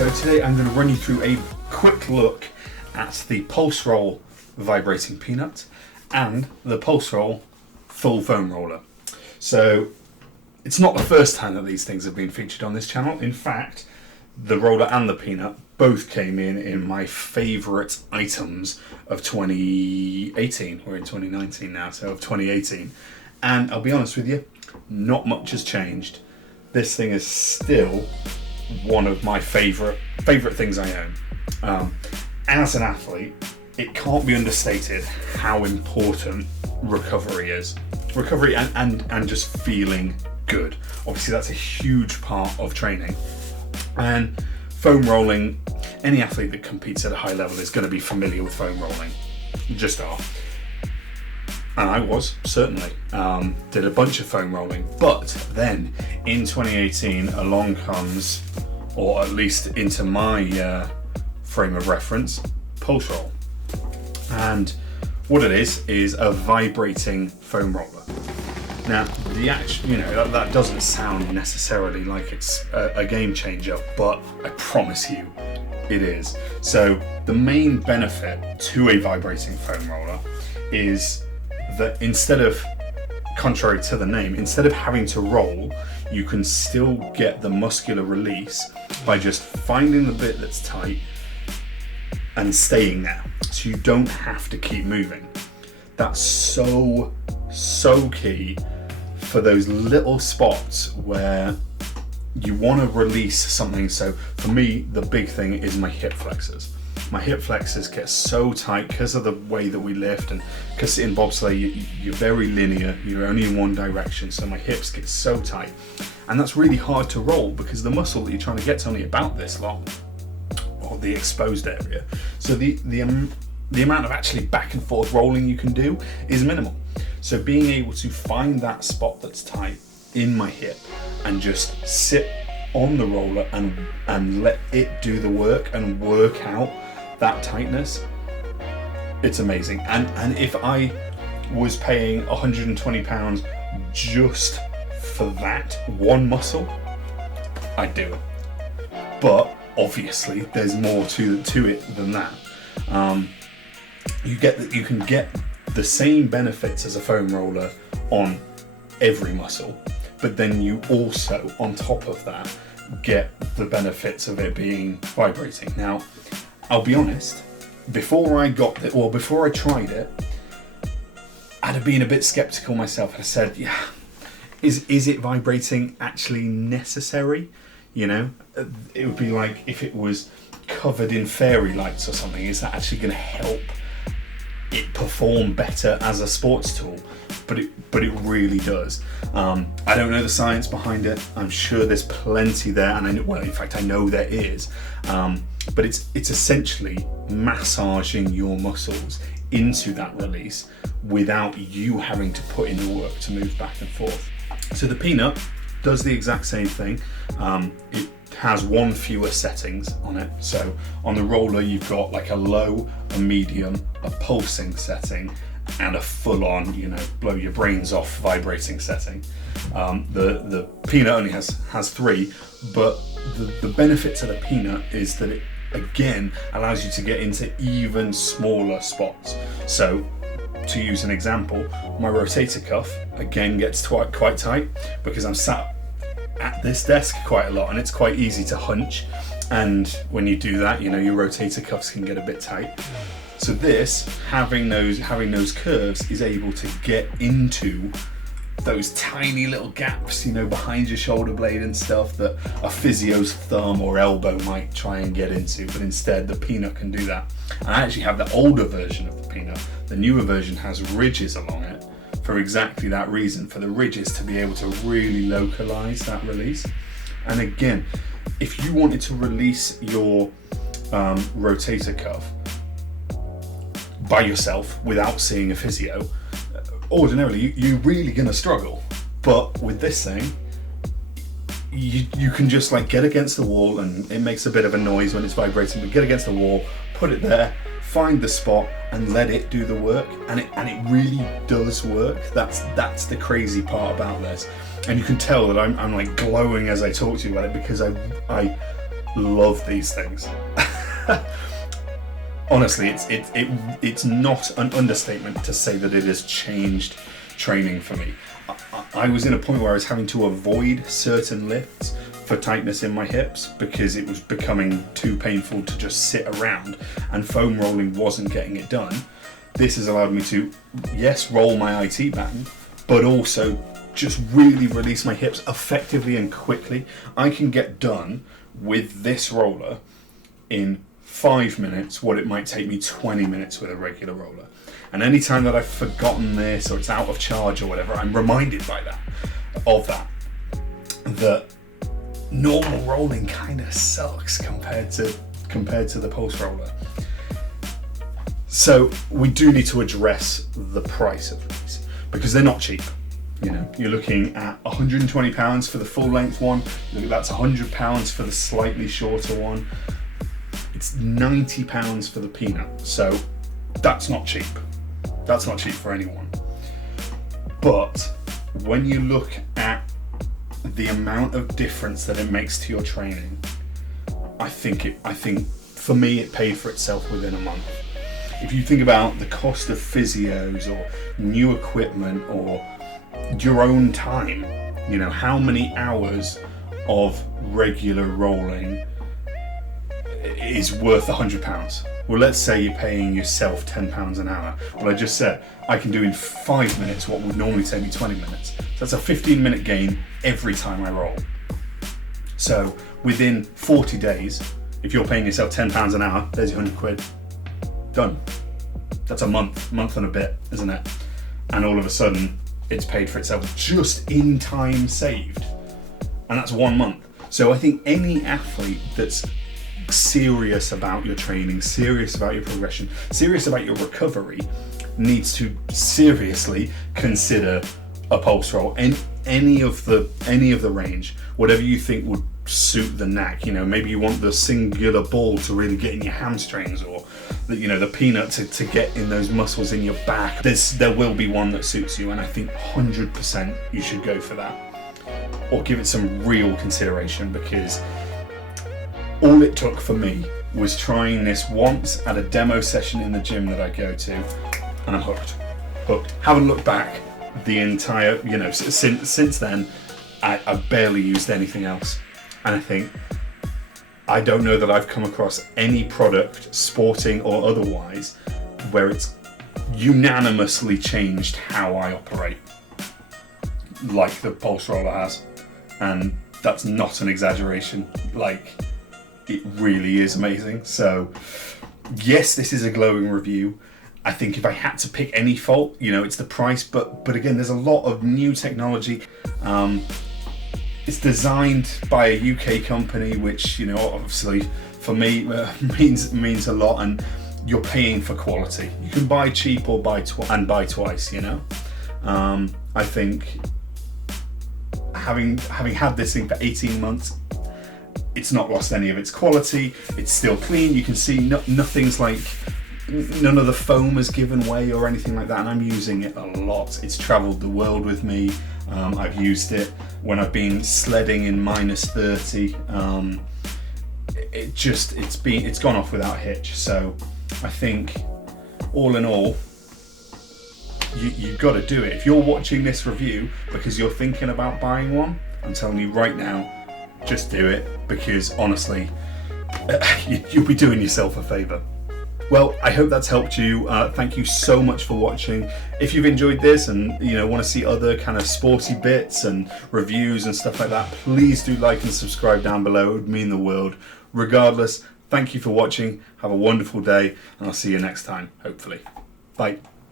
So today I'm going to run you through a quick look at the Pulseroll Vibrating Peanut and the Pulseroll Full Foam Roller. So it's not the first time that these things have been featured on this channel. In fact, the roller and the peanut both came in my favourite items of 2018. We're in 2019 now, so of 2018. And I'll be honest with you, not much has changed. This thing is still one of my favourite things I own. As an athlete, it can't be understated how important recovery is. Recovery and just feeling good. Obviously, that's a huge part of training. And foam rolling, any athlete that competes at a high level is going to be familiar with foam rolling. You just are. And I was, certainly. Did a bunch of foam rolling. But then, in 2018, along comes, or at least into my frame of reference, Pulseroll. And what it is a vibrating foam roller. Now, that doesn't sound necessarily like it's a game changer, but I promise you it is. So the main benefit to a vibrating foam roller is that instead of, contrary to the name, instead of having to roll, you can still get the muscular release by just finding the bit that's tight and staying there. So you don't have to keep moving. That's so key for those little spots where you want to release something. So for me, the big thing is my hip flexors. My hip flexors get so tight because of the way that we lift, and because in bobsleigh you're very linear, you're only in one direction, so my hips get so tight. And that's really hard to roll because the muscle that you're trying to get is only about this long, or the exposed area. So the amount of actually back and forth rolling you can do is minimal. So being able to find that spot that's tight in my hip and just sit on the roller and let it do the work and work out that tightness, it's amazing. And if I was paying £120 just for that one muscle, I'd do it. But obviously there's more to it than that. You can get the same benefits as a foam roller on every muscle, but then you also, on top of that, get the benefits of it being vibrating. Now, I'll be honest, before I tried it, I'd have been a bit skeptical myself. I said, yeah, is it vibrating actually necessary? You know, it would be like if it was covered in fairy lights or something. Is that actually going to help it perform better as a sports tool? But it really does. I don't know the science behind it. I'm sure there's plenty there, and in fact I know there is. But it's essentially massaging your muscles into that release without you having to put in the work to move back and forth. So the peanut does the exact same thing. It has one fewer settings on it. So on the roller you've got like a low, a medium, a pulsing setting, and a full-on, blow your brains off vibrating setting. The peanut only has three, but the benefit to the peanut is that it again allows you to get into even smaller spots. So to use an example, my rotator cuff again gets quite tight because I'm sat at this desk quite a lot and it's quite easy to hunch, and when you do that, your rotator cuffs can get a bit tight. So this, having those curves, is able to get into those tiny little gaps, behind your shoulder blade and stuff that a physio's thumb or elbow might try and get into, but instead the peanut can do that. And I actually have the older version of the peanut. The newer version has ridges along it for exactly that reason, for the ridges to be able to really localize that release. And again, if you wanted to release your rotator cuff by yourself without seeing a physio, ordinarily you're really going to struggle. But with this thing, you can just get against the wall, and it makes a bit of a noise when it's vibrating, but get against the wall, put it there, find the spot and let it do the work, and it really does work. That's the crazy part about this. And you can tell that I'm glowing as I talk to you about it, because I love these things. Honestly, it's not an understatement to say that it has changed training for me. I was in a point where I was having to avoid certain lifts for tightness in my hips because it was becoming too painful to just sit around, and foam rolling wasn't getting it done. This has allowed me to, yes, roll my IT band, but also just really release my hips effectively and quickly. I can get done with this roller in 5 minutes what it might take me 20 minutes with a regular roller. And anytime that I've forgotten this or it's out of charge or whatever, I'm reminded by that normal rolling kind of sucks compared to the pulse roller. So we do need to address the price of these because they're not cheap. You know, you're looking at £120 for the full length one. That's £100 for the slightly shorter one. It's £90 for the peanut. So that's not cheap. That's not cheap for anyone. But when you look at the amount of difference that it makes to your training, I think for me it paid for itself within a month. If you think about the cost of physios or new equipment or your own time, you know, how many hours of regular rolling is worth £100? Well, let's say you're paying yourself £10 an hour. Well, I just said I can do in 5 minutes what would normally take me 20 minutes. So that's a 15-minute gain every time I roll. So within 40 days, if you're paying yourself £10 an hour, there's your £100. Done. That's a month and a bit, isn't it? And all of a sudden, it's paid for itself just in time saved. And that's 1 month. So I think any athlete that's serious about your training, serious about your progression, serious about your recovery, needs to seriously consider a pulse roll. And any of the range, whatever you think would suit the knack. You know, maybe you want the singular ball to really get in your hamstrings, or the peanut to get in those muscles in your back. There will be one that suits you, and I think 100% you should go for that, or give it some real consideration, because all it took for me was trying this once at a demo session in the gym that I go to, and I'm hooked. Haven't looked back the entire, since then. I barely used anything else, and I don't know that I've come across any product, sporting or otherwise, where it's unanimously changed how I operate like the pulse roller has. And that's not an exaggeration. Like, it really is amazing. So yes, this is a glowing review. I think if I had to pick any fault, it's the price, but again, there's a lot of new technology. It's designed by a UK company, which, obviously for me means a lot, and you're paying for quality. You can buy cheap or buy twice, I think having had this thing for 18 months, it's not lost any of its quality. It's still clean. You can see nothing's like, none of the foam has given way or anything like that, and I'm using it a lot. It's traveled the world with me. I've used it when I've been sledding in -30. It's gone off without a hitch. So I think all in all, you've got to do it. If you're watching this review because you're thinking about buying one, I'm telling you right now, just do it, because honestly, you'll be doing yourself a favour. Well, I hope that's helped you. Thank you so much for watching. If you've enjoyed this and want to see other kind of sporty bits and reviews and stuff like that, please do like and subscribe down below. It would mean the world. Regardless, thank you for watching. Have a wonderful day, and I'll see you next time, hopefully. Bye.